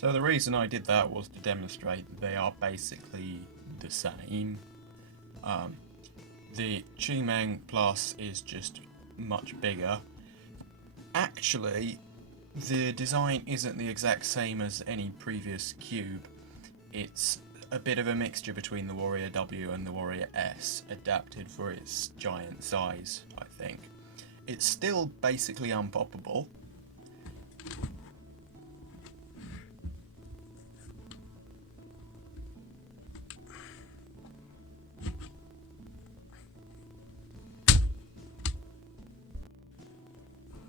So the reason I did that was to demonstrate that they are basically the same. The QiMeng Plus is just much bigger. Actually, the design isn't the exact same as any previous cube. It's a bit of a mixture between the Warrior W and the Warrior S, adapted for its giant size, I think. It's still basically unpoppable.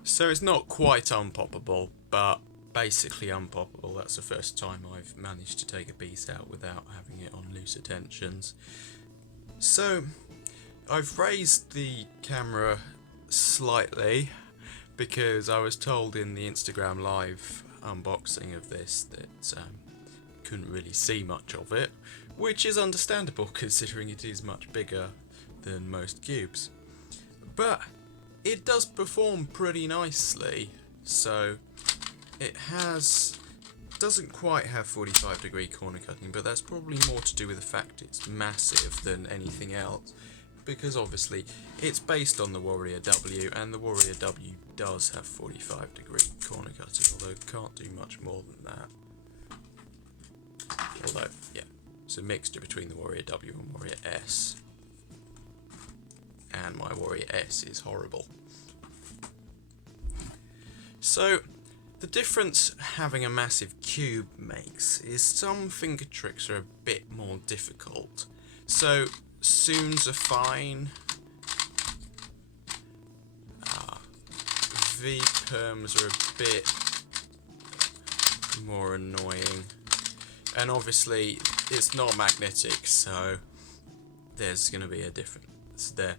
So it's not quite unpoppable, but basically unpoppable. That's the first time I've managed to take a piece out without having it on looser tensions. So I've raised the camera slightly because I was told in the Instagram live unboxing of this that couldn't really see much of it, which is understandable considering it is much bigger than most cubes. But it does perform pretty nicely. So it doesn't quite have 45-degree corner cutting, but that's probably more to do with the fact it's massive than anything else, because obviously it's based on the Warrior W, and the Warrior W does have 45-degree corner cutting, although it can't do much more than that. Although, yeah, it's a mixture between the Warrior W and Warrior S. And my Warrior S is horrible. So the difference having a massive cube makes is some finger tricks are a bit more difficult. So zooms are fine. V-perms are a bit more annoying. And obviously it's not magnetic, so there's going to be a difference there.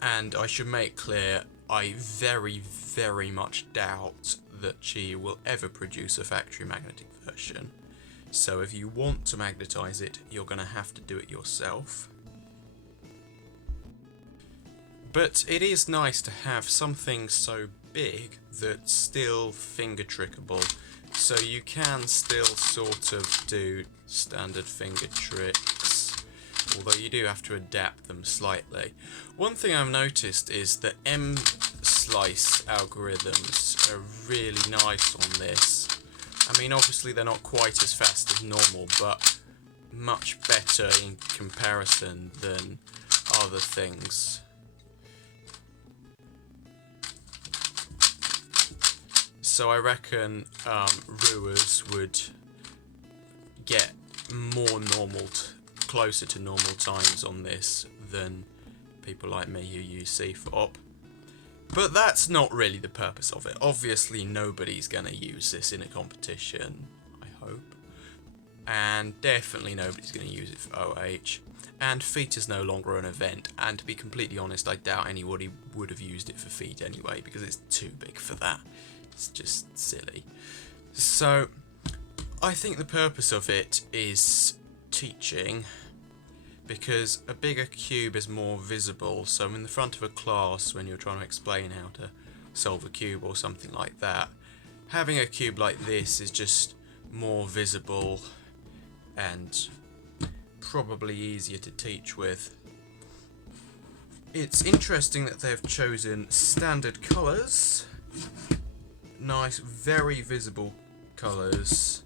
And I should make clear, I very, very much doubt that QiYi will ever produce a factory magnetic version. So if you want to magnetize it, you're going to have to do it yourself. But it is nice to have something so big that's still finger trickable, so you can still sort of do standard finger tricks, although you do have to adapt them slightly. One thing I've noticed is that M-slice algorithms are really nice on this. I mean, obviously they're not quite as fast as normal, but much better in comparison than other things. So I reckon Ruers would get more normal, closer to normal times on this than people like me who use CFOP. But that's not really the purpose of it. Obviously nobody's going to use this in a competition, I hope. And definitely nobody's going to use it for OH. And feet is no longer an event, and to be completely honest, I doubt anybody would have used it for feet anyway, because it's too big for that. It's just silly. So I think the purpose of it is teaching, because a bigger cube is more visible. So in the front of a class, when you're trying to explain how to solve a cube or something like that, having a cube like this is just more visible and probably easier to teach with. It's interesting that they've chosen standard colours, nice, very visible colours,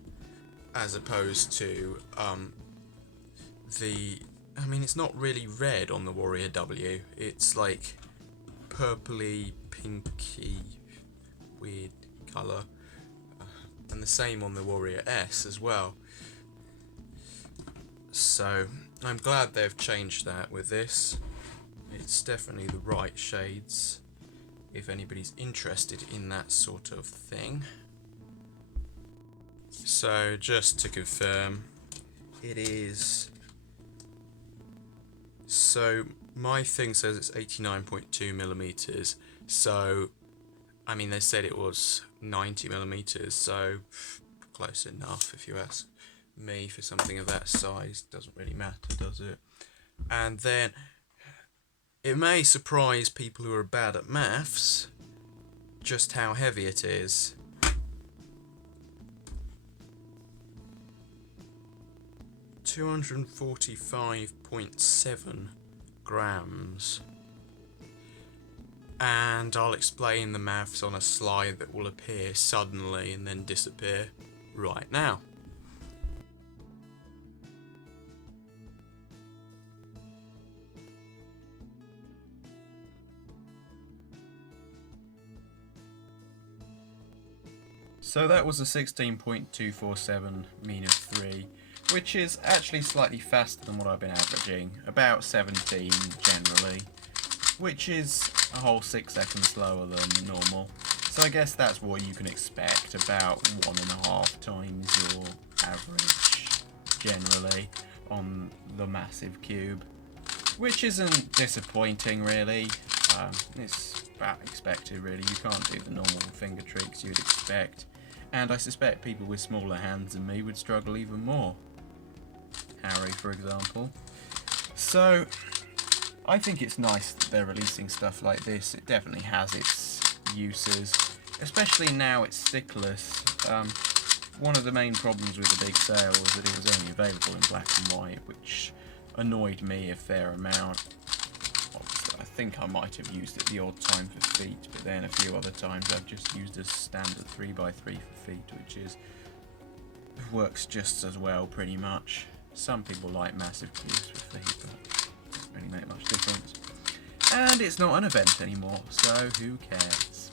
as opposed to I mean, it's not really red on the Warrior W, it's like purpley, pinky, weird colour, and the same on the Warrior S as well. So I'm glad they've changed that with this. It's definitely the right shades if anybody's interested in that sort of thing. So just to confirm, it is, so my thing says it's 89.2 millimeters, so I mean they said it was 90 millimeters, so close enough if you ask me for something of that size. Doesn't really matter, does it? And then it may surprise people who are bad at maths just how heavy it is. 245.7 grams. And I'll explain the maths on a slide that will appear suddenly and then disappear right now. So that was a 16.247 mean of 3, which is actually slightly faster than what I've been averaging, about 17 generally, which is a whole 6 seconds slower than normal. So I guess that's what you can expect, about 1.5 times your average generally on the massive cube, which isn't disappointing really. It's about expected really. You can't do the normal finger tricks you'd expect, and I suspect people with smaller hands than me would struggle even more. Harry, for example. So I think it's nice that they're releasing stuff like this. It definitely has its uses, especially now it's stickless. One of the main problems with the big sale was that it was only available in black and white, which annoyed me a fair amount. I think I might have used it the odd time for feet, but then a few other times I've just used a standard 3x3 for feet, which works just as well pretty much. Some people like massive cubes for feet, but it doesn't really make much difference. And it's not an event anymore, so who cares?